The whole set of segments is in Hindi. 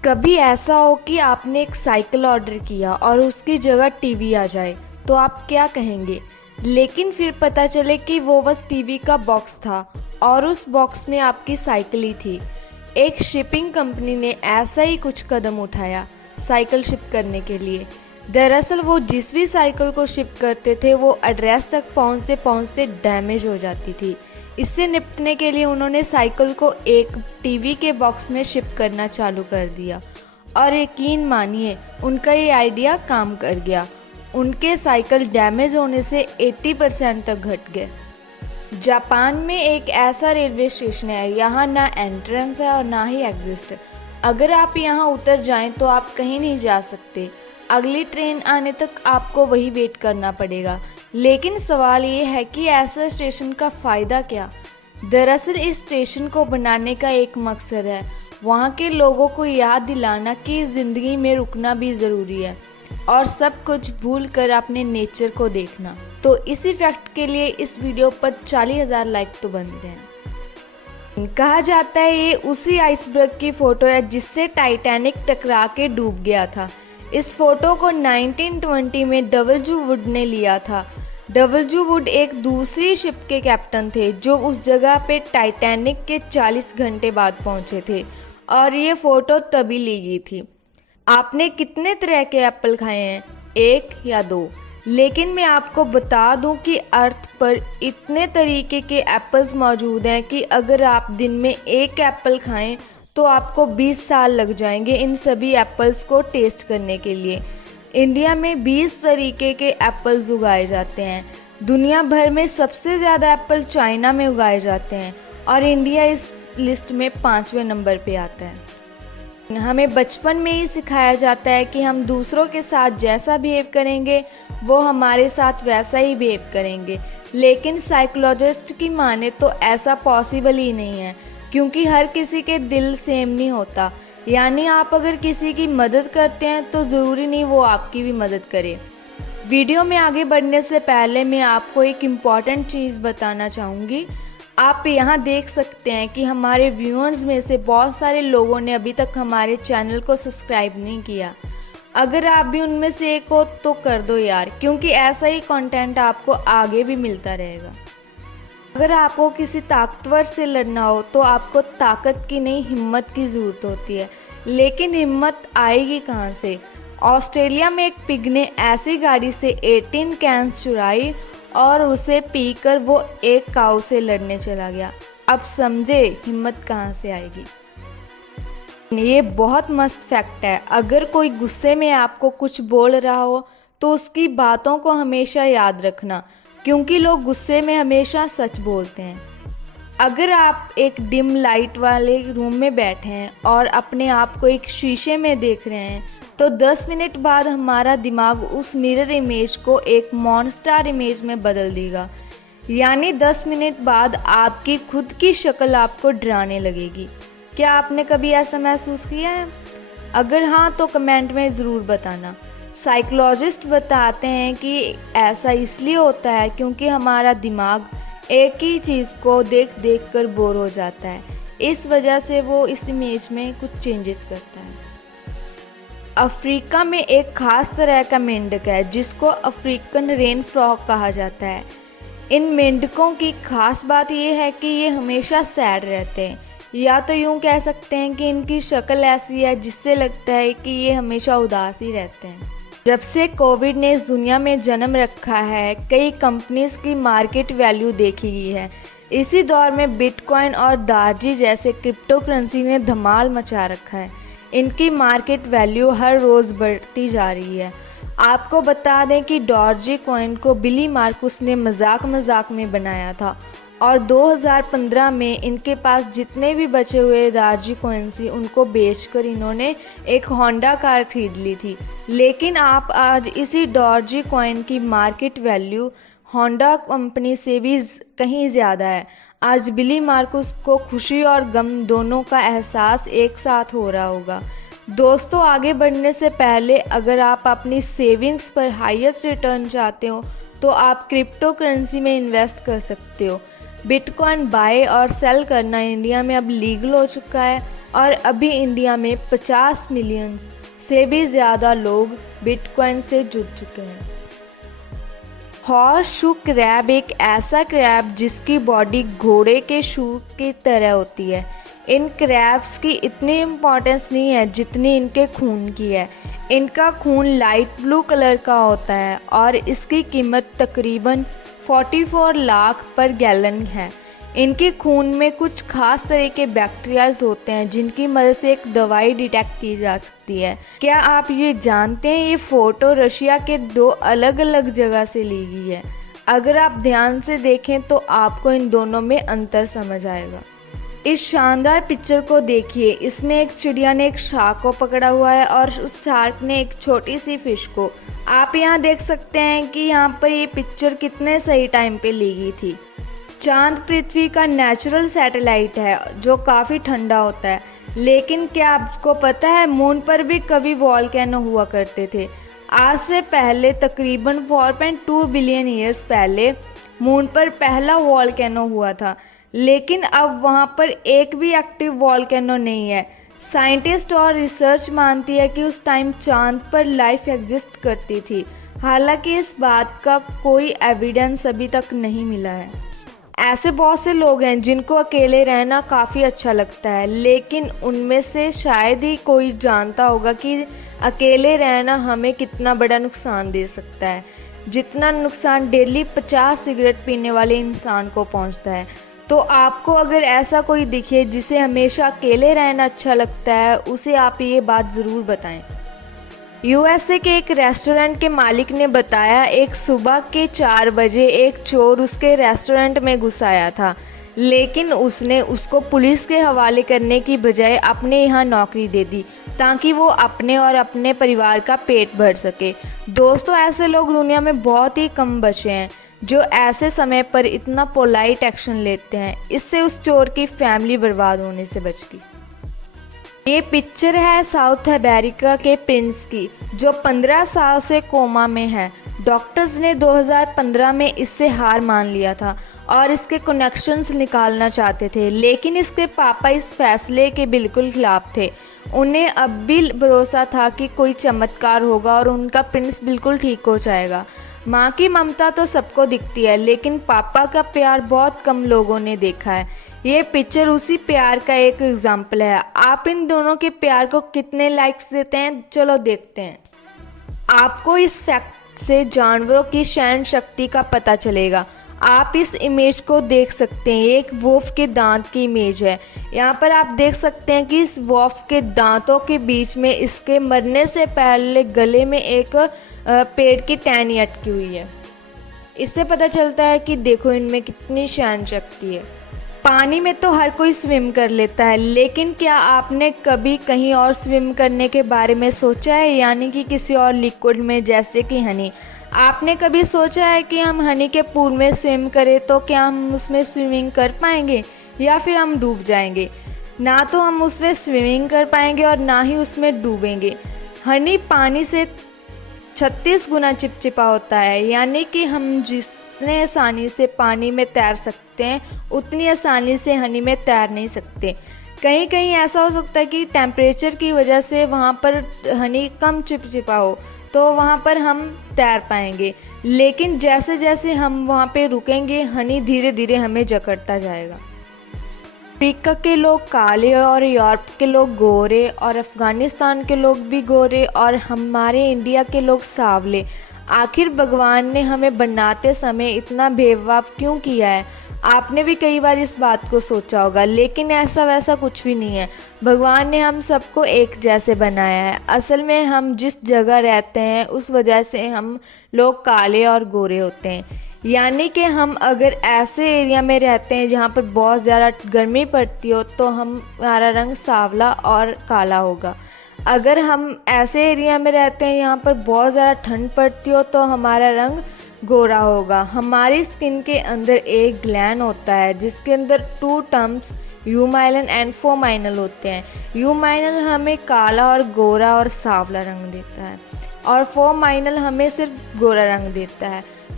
कभी ऐसा हो कि आपने एक साइकिल ऑर्डर किया और उसकी जगह टीवी आ जाए तो आप क्या कहेंगे, लेकिन फिर पता चले कि वो बस टीवी का बॉक्स था और उस बॉक्स में आपकी साइकिल ही थी। एक शिपिंग कंपनी ने ऐसा ही कुछ कदम उठाया साइकिल शिप करने के लिए। दरअसल वो जिस भी साइकिल को शिप करते थे वो एड्रेस तक पहुंचते पहुंचते डैमेज हो जाती थी। इससे निपटने के लिए उन्होंने साइकिल को एक टीवी के बॉक्स में शिप करना चालू कर दिया और यकीन मानिए उनका ये आइडिया काम कर गया। उनके साइकिल डैमेज होने से 80% तक घट गए। जापान में एक ऐसा रेलवे स्टेशन है, यहाँ ना एंट्रेंस है और ना ही एग्जिट। अगर आप यहाँ उतर जाएं तो आप कहीं नहीं जा सकते। अगली ट्रेन आने तक आपको वही वेट करना पड़ेगा। लेकिन सवाल ये है कि ऐसा स्टेशन का फ़ायदा क्या? दरअसल इस स्टेशन को बनाने का एक मकसद है वहाँ के लोगों को याद दिलाना कि ज़िंदगी में रुकना भी ज़रूरी है और सब कुछ भूल कर अपने नेचर को देखना। तो इसी फैक्ट के लिए इस वीडियो पर 40,000 लाइक तो बनते हैं। कहा जाता है ये उसी आइसबर्ग की फ़ोटो है जिससे टाइटैनिक टकरा के डूब गया था। इस फोटो को 1920 में डब्ल्यू वुड ने लिया था। डब्ल्यू वुड एक दूसरी शिप के कैप्टन थे जो उस जगह पे टाइटैनिक के 40 घंटे बाद पहुंचे थे और ये फ़ोटो तभी ली गई थी। आपने कितने तरह के एप्पल खाए हैं, 1 या 2? लेकिन मैं आपको बता दूं कि अर्थ पर इतने तरीके के एप्पल्स मौजूद हैं कि अगर आप दिन में 1 एप्पल खाएं तो आपको 20 साल लग जाएंगे इन सभी एप्पल्स को टेस्ट करने के लिए। इंडिया में 20 तरीके के एप्पल्स उगाए जाते हैं। दुनिया भर में सबसे ज़्यादा एप्पल चाइना में उगाए जाते हैं और इंडिया इस लिस्ट में 5वें नंबर पे आता है। हमें बचपन में ही सिखाया जाता है कि हम दूसरों के साथ जैसा बिहेव करेंगे वो हमारे साथ वैसा ही बिहेव करेंगे, लेकिन साइकोलॉजिस्ट की माने तो ऐसा पॉसिबल ही नहीं है क्योंकि हर किसी के दिल सेम नहीं होता। यानी आप अगर किसी की मदद करते हैं तो ज़रूरी नहीं वो आपकी भी मदद करे। वीडियो में आगे बढ़ने से पहले मैं आपको एक इम्पॉर्टेंट चीज़ बताना चाहूँगी। आप यहाँ देख सकते हैं कि हमारे व्यूअर्स में से बहुत सारे लोगों ने अभी तक हमारे चैनल को सब्सक्राइब नहीं किया। अगर आप भी उनमें से एक हो तो कर दो यार, क्योंकि ऐसा ही कंटेंट आपको आगे भी मिलता रहेगा। अगर आपको किसी ताकतवर से लड़ना हो तो आपको ताकत की नहीं हिम्मत की ज़रूरत होती है, लेकिन हिम्मत आएगी कहाँ से? ऑस्ट्रेलिया में एक पिग ने ऐसी गाड़ी से 18 कैंस चुराई और उसे पीकर वो एक काऊ से लड़ने चला गया। अब समझे हिम्मत कहाँ से आएगी। ये बहुत मस्त फैक्ट है। अगर कोई गुस्से में आपको कुछ बोल रहा हो तो उसकी बातों को हमेशा याद रखना, क्योंकि लोग गुस्से में हमेशा सच बोलते हैं। अगर आप एक डिम लाइट वाले रूम में बैठे हैं और अपने आप को एक शीशे में देख रहे हैं तो 10 मिनट बाद हमारा दिमाग उस मिरर इमेज को एक मॉन्स्टर इमेज में बदल देगा। यानी 10 मिनट बाद आपकी खुद की शक्ल आपको डराने लगेगी। क्या आपने कभी ऐसा महसूस किया है? अगर हाँ तो कमेंट में ज़रूर बताना। साइकोलॉजिस्ट बताते हैं कि ऐसा इसलिए होता है क्योंकि हमारा दिमाग एक ही चीज़ को देख देख कर बोर हो जाता है। इस वजह से वो इस इमेज में कुछ चेंजेस करता है। अफ्रीका में एक ख़ास तरह का मेंढक है जिसको अफ्रीकन रेन फ्रॉग कहा जाता है। इन मेंढकों की खास बात यह है कि ये हमेशा सैड रहते हैं, या तो यूँ कह सकते हैं कि इनकी शक्ल ऐसी है जिससे लगता है कि ये हमेशा उदास ही रहते हैं। जब से कोविड ने इस दुनिया में जन्म रखा है कई कंपनीज की मार्केट वैल्यू देखी गई है। इसी दौर में बिटकॉइन और दार्जी जैसे क्रिप्टो करेंसी ने धमाल मचा रखा है। इनकी मार्केट वैल्यू हर रोज़ बढ़ती जा रही है। आपको बता दें कि डॉर्जी कॉइन को बिली मार्कुस ने मजाक में बनाया था और 2015 में इनके पास जितने भी बचे हुए दार्जी कॉइन्स थी उनको बेचकर इन्होंने एक होंडा कार खरीद ली थी। लेकिन आप आज इसी डॉर्जी कॉइन की मार्केट वैल्यू होंडा कंपनी से भी कहीं ज़्यादा है। आज बिली मार्कुस को खुशी और गम दोनों का एहसास एक साथ हो रहा होगा। दोस्तों, आगे बढ़ने से पहले अगर आप अपनी सेविंग्स पर हाईएस्ट रिटर्न चाहते हो तो आप क्रिप्टो करेंसी में इन्वेस्ट कर सकते हो। बिटकॉइन बाय और सेल करना इंडिया में अब लीगल हो चुका है और अभी इंडिया में 50 मिलियन से भी ज़्यादा लोग बिटकॉइन से जुड़ चुके हैं। हॉर्स शू क्रैब एक ऐसा क्रैब जिसकी बॉडी घोड़े के शू की तरह होती है। इन क्रैब्स की इतनी इम्पोर्टेंस नहीं है जितनी इनके खून की है। इनका खून लाइट ब्लू कलर का होता है और इसकी कीमत तकरीबन 44 लाख पर गैलन है। इनके खून में कुछ खास तरह के बैक्टीरियाज होते हैं जिनकी मदद से एक दवाई डिटेक्ट की जा सकती है। क्या आप ये जानते हैं ये फ़ोटो रशिया के 2 अलग अलग जगह से ली गई है। अगर आप ध्यान से देखें तो आपको इन दोनों में अंतर समझ आएगा। इस शानदार पिक्चर को देखिए। इसमें एक चिड़िया ने एक शार्क को पकड़ा हुआ है और उस शार्क ने एक छोटी सी फिश को। आप यहाँ देख सकते हैं कि यहाँ पर ये पिक्चर कितने सही टाइम पे ली गई थी। चांद पृथ्वी का नेचुरल सैटेलाइट है जो काफ़ी ठंडा होता है, लेकिन क्या आपको पता है मून पर भी कभी वॉल्केनो हुआ करते थे। आज से पहले तकरीबन 4.2 बिलियन ईयर्स पहले मून पर पहला वॉल्केनो हुआ था, लेकिन अब वहाँ पर एक भी एक्टिव वॉल्केनो नहीं है। साइंटिस्ट और रिसर्च मानती है कि उस टाइम चांद पर लाइफ एग्जिस्ट करती थी, हालांकि इस बात का कोई एविडेंस अभी तक नहीं मिला है। ऐसे बहुत से लोग हैं जिनको अकेले रहना काफ़ी अच्छा लगता है, लेकिन उनमें से शायद ही कोई जानता होगा कि अकेले रहना हमें कितना बड़ा नुकसान दे सकता है, जितना नुकसान डेली 50 सिगरेट पीने वाले इंसान को पहुंचता है। तो आपको अगर ऐसा कोई दिखे जिसे हमेशा अकेले रहना अच्छा लगता है, उसे आप ये बात ज़रूर बताएं। यूएसए के एक रेस्टोरेंट के मालिक ने बताया एक सुबह के 4 बजे एक चोर उसके रेस्टोरेंट में घुस आया था, लेकिन उसने उसको पुलिस के हवाले करने की बजाय अपने यहाँ नौकरी दे दी ताकि वो अपने और अपने परिवार का पेट भर सके। दोस्तों, ऐसे लोग दुनिया में बहुत ही कम बचे हैं जो ऐसे समय पर इतना पोलाइट एक्शन लेते हैं। इससे उस चोर की फैमिली बर्बाद होने से बच गई। ये पिक्चर है साउथ अमेरिका के प्रिंस की, जो 15 साल से कोमा में है। डॉक्टर्स ने 2015 में इससे हार मान लिया था और इसके कनेक्शंस निकालना चाहते थे, लेकिन इसके पापा इस फैसले के बिल्कुल खिलाफ थे। उन्हें अब भी भरोसा था कि कोई चमत्कार होगा और उनका प्रिंस बिल्कुल ठीक हो जाएगा। माँ की ममता तो सबको दिखती है, लेकिन पापा का प्यार बहुत कम लोगों ने देखा है। ये पिक्चर उसी प्यार का एक एग्जाम्पल है। आप इन दोनों के प्यार को कितने लाइक्स देते हैं, चलो देखते हैं। आपको इस फैक्ट से जानवरों की सहन शक्ति का पता चलेगा। आप इस इमेज को देख सकते हैं, एक वोल्फ के दांत की इमेज है। यहाँ पर आप देख सकते हैं कि इस वोल्फ के दांतों के बीच में इसके मरने से पहले गले में एक पेड़ की टहनी अटकी हुई है। इससे पता चलता है कि देखो इनमें कितनी सहन शक्ति है। पानी में तो हर कोई स्विम कर लेता है, लेकिन क्या आपने कभी कहीं और स्विम करने के बारे में सोचा है, यानी कि किसी और लिक्विड में, जैसे कि हनी। आपने कभी सोचा है कि हम हनी के पूल में स्विम करें तो क्या हम उसमें स्विमिंग कर पाएंगे या फिर हम डूब जाएंगे? ना तो हम उसमें स्विमिंग कर पाएंगे और ना ही उसमें डूबेंगे। हनी पानी से 36 गुना चिपचिपा होता है, यानी कि हम जितने आसानी से पानी में तैर सकते हैं उतनी आसानी से हनी में तैर नहीं सकते। कहीं कहीं ऐसा हो सकता है कि टेम्परेचर की वजह से वहाँ पर हनी कम चिपचिपा हो, तो वहाँ पर हम तैर पाएंगे, लेकिन जैसे जैसे हम वहाँ पे रुकेंगे हनी धीरे धीरे हमें जकड़ता जाएगा। अफ्रीका के लोग काले और यूरोप के लोग गोरे और अफ़गानिस्तान के लोग भी गोरे और हमारे इंडिया के लोग सांवले। आखिर भगवान ने हमें बनाते समय इतना भेदभाव क्यों किया है? आपने भी कई बार इस बात को सोचा होगा, लेकिन ऐसा वैसा कुछ भी नहीं है। भगवान ने हम सबको एक जैसे बनाया है। असल में हम जिस जगह रहते हैं उस वजह से हम लोग काले और गोरे होते हैं। यानी कि हम अगर ऐसे एरिया में रहते हैं जहाँ पर बहुत ज़्यादा गर्मी पड़ती हो तो हमारा रंग सांवला और काला होगा। अगर हम ऐसे एरिया में रहते हैं यहाँ पर बहुत ज़्यादा ठंड पड़ती हो तो हमारा रंग गोरा होगा। हमारी स्किन के अंदर एक ग्लैंड होता है जिसके अंदर 2 टर्म्स यूमाइलन एंड फोमाइनल होते हैं। यूमाइनल हमें काला और गोरा और सांवला रंग देता है और फोमाइनल हमें सिर्फ गोरा रंग देता है।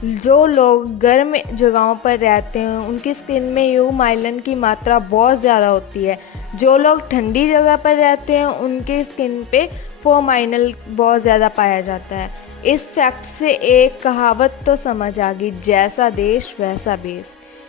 जो लोग गर्म जगहों पर रहते हैं उनकी स्किन में यू माइलन की मात्रा बहुत ज़्यादा होती है। जो लोग ठंडी जगह पर रहते हैं उनकी स्किन पे फोमाइनल बहुत ज़्यादा पाया जाता है। इस फैक्ट से एक कहावत तो समझ आ गई, जैसा देश वैसा बेस।